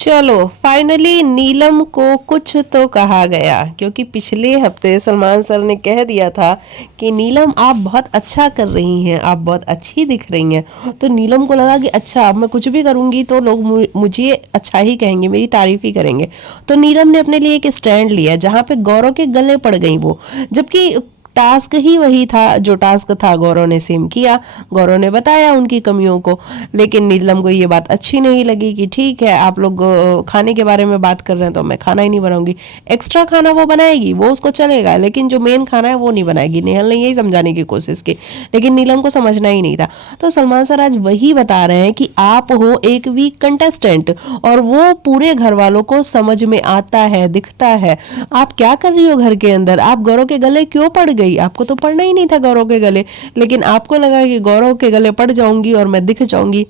चलो फाइनली नीलम को कुछ तो कहा गया, क्योंकि पिछले हफ्ते सलमान सर ने कह दिया था कि नीलम आप बहुत अच्छा कर रही हैं, आप बहुत अच्छी दिख रही हैं। तो नीलम को लगा कि अच्छा अब मैं कुछ भी करूंगी तो लोग मुझे अच्छा ही कहेंगे, मेरी तारीफ ही करेंगे। तो नीलम ने अपने लिए एक स्टैंड लिया जहाँ पे गौरव के गले पड़ गई वो, जबकि टास्क ही वही था जो टास्क था गौरव ने सेम किया। गौरव ने बताया उनकी कमियों को, लेकिन नीलम को ये बात अच्छी नहीं लगी कि ठीक है आप लोग खाने के बारे में बात कर रहे हैं तो मैं खाना ही नहीं बनाऊंगी। एक्स्ट्रा खाना वो बनाएगी, वो उसको चलेगा, लेकिन जो मेन खाना है वो नहीं बनाएगी। नेहल ने यही समझाने की कोशिश की, लेकिन नीलम को समझना ही नहीं था। तो सलमान सर आज वही बता रहे हैं कि आप हो एक वीक कंटेस्टेंट और वो पूरे घर वालों को समझ में आता है, दिखता है। आप क्या कर रही हो घर के अंदर, आप गौरव के गले क्यों पड़ गई? आपको तो पढ़ना ही नहीं था गौरव के गले, लेकिन आपको लगा कि गौरव के गले पड़ जाऊंगी और मैं दिख जाऊंगी।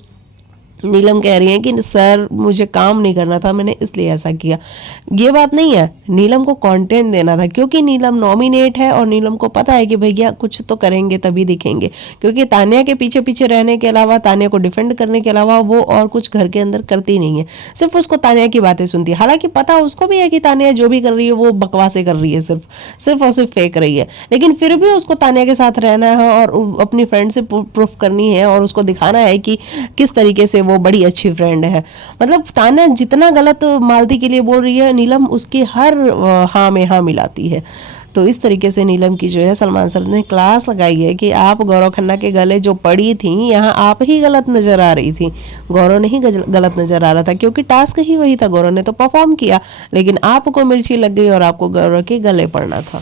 नीलम कह रही है कि सर मुझे काम नहीं करना था, मैंने इसलिए ऐसा किया। ये बात नहीं है, नीलम को कंटेंट देना था, क्योंकि नीलम नॉमिनेट है और नीलम को पता है कि भैया कुछ तो करेंगे तभी दिखेंगे। क्योंकि तान्या के पीछे पीछे रहने के अलावा, तान्या को डिफेंड करने के अलावा वो और कुछ घर के अंदर करती नहीं है, सिर्फ उसको तान्या की बातें सुनती है। हालांकि पता उसको भी है कि तान्या जो भी कर रही है वो बकवासें कर रही है, सिर्फ और सिर्फ फेक रही है, लेकिन फिर भी उसको तान्या के साथ रहना है और अपनी फ्रेंड से प्रूफ करनी है और उसको दिखाना है कि किस तरीके से वो बड़ी अच्छी फ्रेंड है। मतलब तान्या जितना गलत मालती के लिए बोल रही है, नीलम उसकी हर हाँ में हाँ मिलाती है। तो इस तरीके से नीलम की जो है सलमान सर ने क्लास लगाई है कि आप गौरव खन्ना के गले जो पड़ी थी, यहाँ आप ही गलत नजर आ रही थी, गौरव नहीं गलत नजर आ रहा था, क्योंकि टास्क ही वही था। गौरव ने तो परफॉर्म किया, लेकिन आपको मिर्ची लग गई और आपको गौरव के गले पड़ना था।